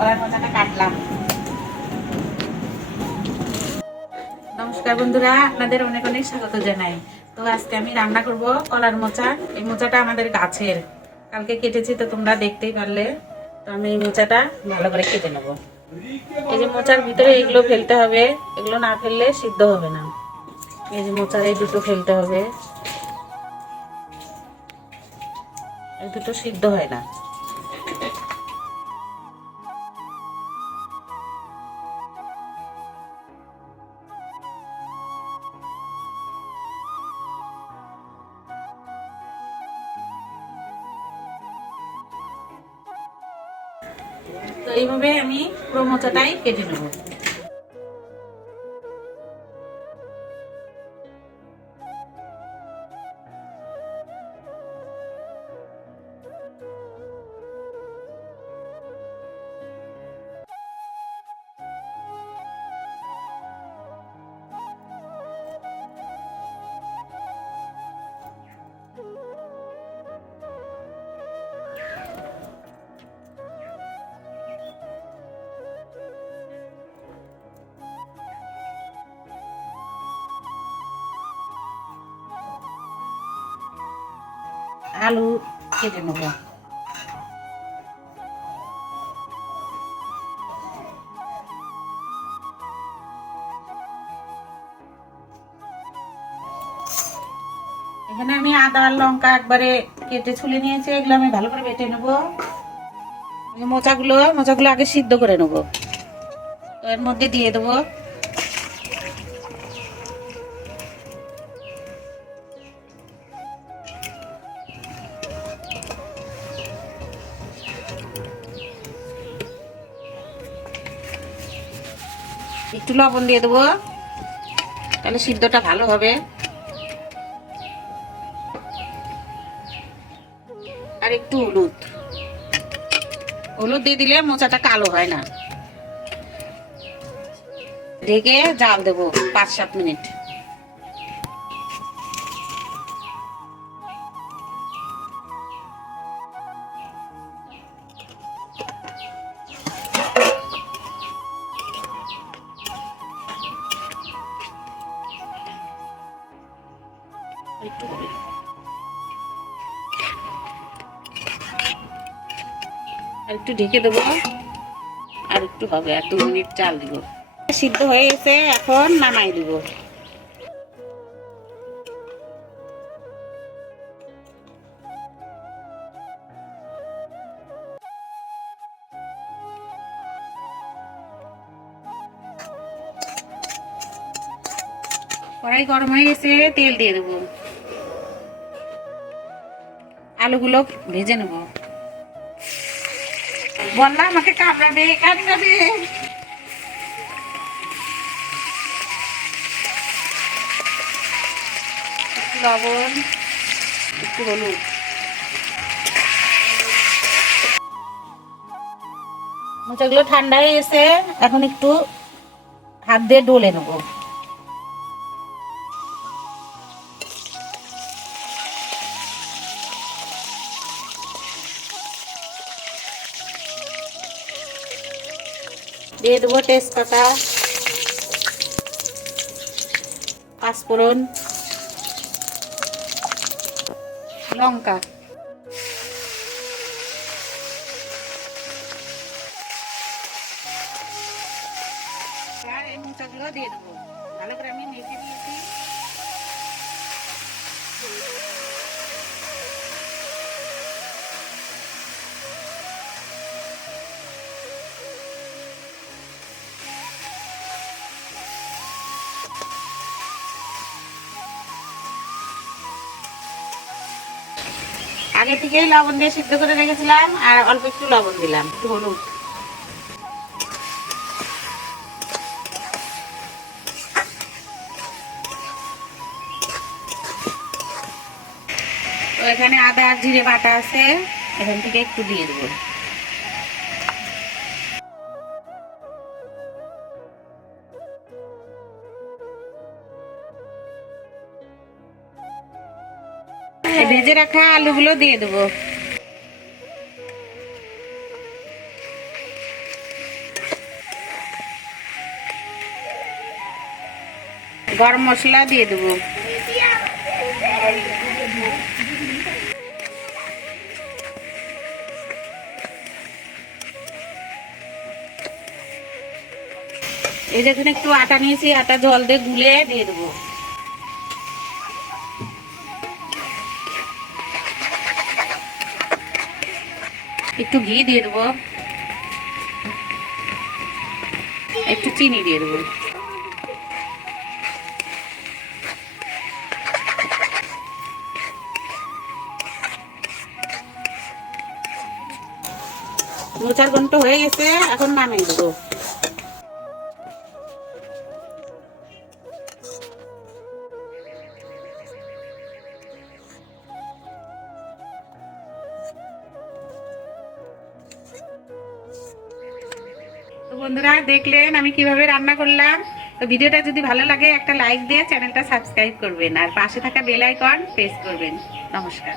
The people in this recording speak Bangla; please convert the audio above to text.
কলার মোচাটা কাটলাম। নমস্কার বন্ধুরা, আপনাদের অনেক অনেক স্বাগত জানাই। তো আজকে আমি রান্না করব কলার মোচা। এই মোচাটা আমাদের গাছের। কালকে কেটেছি তো তোমরা দেখতেই পারলে। তো আমি এই মোচাটা ভালো করে কেটে নেব। এই মোচার ভিতরে এগুলো ফেলতে হবে। এগুলো না ফেললে সিদ্ধ হবে না। এই যে মোচার এই দুটো ফেলতে হবে। এই দুটো সিদ্ধ হয় না। তো এইভাবে আমি পুরো মোচাটাই কেটে নেব। আলু কেটে নেব। এখানে আমি আদা আর লঙ্কা একবারে কেটে ছুলে নিয়েছি, এগুলো আমি ভালো করে বেটে নেব। মোচাগুলো মোচাগুলো আগে সিদ্ধ করে নেব। এর মধ্যে দিয়ে দেবো। একটু লবণ দিয়ে দেবো। তাহলে সিদ্ধটা ভালো হবে। আর একটু হলুদ। হলুদ দিয়ে দিলে মোচাটা কালো হয় না। ঢেকে জাল দেবো পাঁচ সাত মিনিট। একটু। আর একটু ঢেকে দেবো। আর একটু হবে, আর দু মিনিট চাল দিব। সিদ্ধ হয়ে গেছে, এখন নামাই দিব। কড়াই গরম হয়ে গেছে, তেল দিয়ে দেবো। আলুগুলো ভেজে নেব। বললাম, আমাকে কামড়াবে কামড়াবে। লবণ, একটু হলুদ। মোচাগুলো ঠান্ডা হয়ে গেছে, এখন একটু হাত দিয়ে ডলে নেব। দিয়ে দেবো তেজপাতা পাঁচফোড়ন লঙ্কা। দিয়ে দেবো। ভালো করে আমি মেখে নিয়েছি। আগে থেকেই লবণ দিয়ে সিদ্ধ করে রেখেছিলাম আর অল্প একটু লবণ দিলাম, একটু হলুদ। তো এখানে আদা জিরে বাটা আছে, এখান থেকে একটু দিয়ে দেবো। ভেজে রাখা আলুগুলো দিয়ে দেবো। গরম মশলা দিয়ে দেবো। এই দেখুন, একটু আটা নিয়েছি, আটা জল দিয়ে গুলে দিয়ে দেবো। একটু ঘি দিয়ে দেবো। একটু চিনি দিয়ে দেবো। দু চার ঘণ্টা হয়ে গেছে, এখন নামিয়ে দেবো। বন্ধুরা, দেখলেন আমি কীভাবে রান্না করলাম। তো ভিডিওটা যদি ভালো লাগে, একটা লাইক দিয়ে চ্যানেলটা সাবস্ক্রাইব করবেন। আর পাশে থাকা বেল আইকন প্রেস করবেন। নমস্কার।